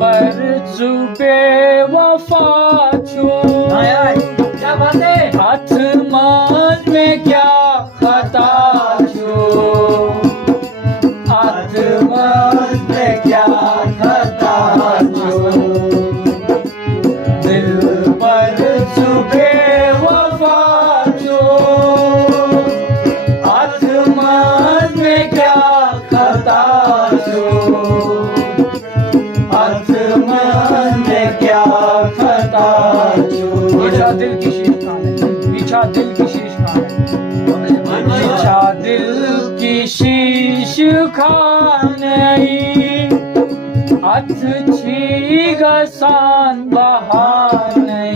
पर जुबे वफा छो, क्या बात है। हाथ मान में क्या खता छो, हाथ मान में क्या खता छो, दिल पर जुबे वफा छो, हाथ मान में क्या खता छो, क्या खता छो। बिछा दिल की शीश खाने, बिछा दिल की शीश खाने, बिछा दिल की शीश खाने, हाथ छी गसान बहाने,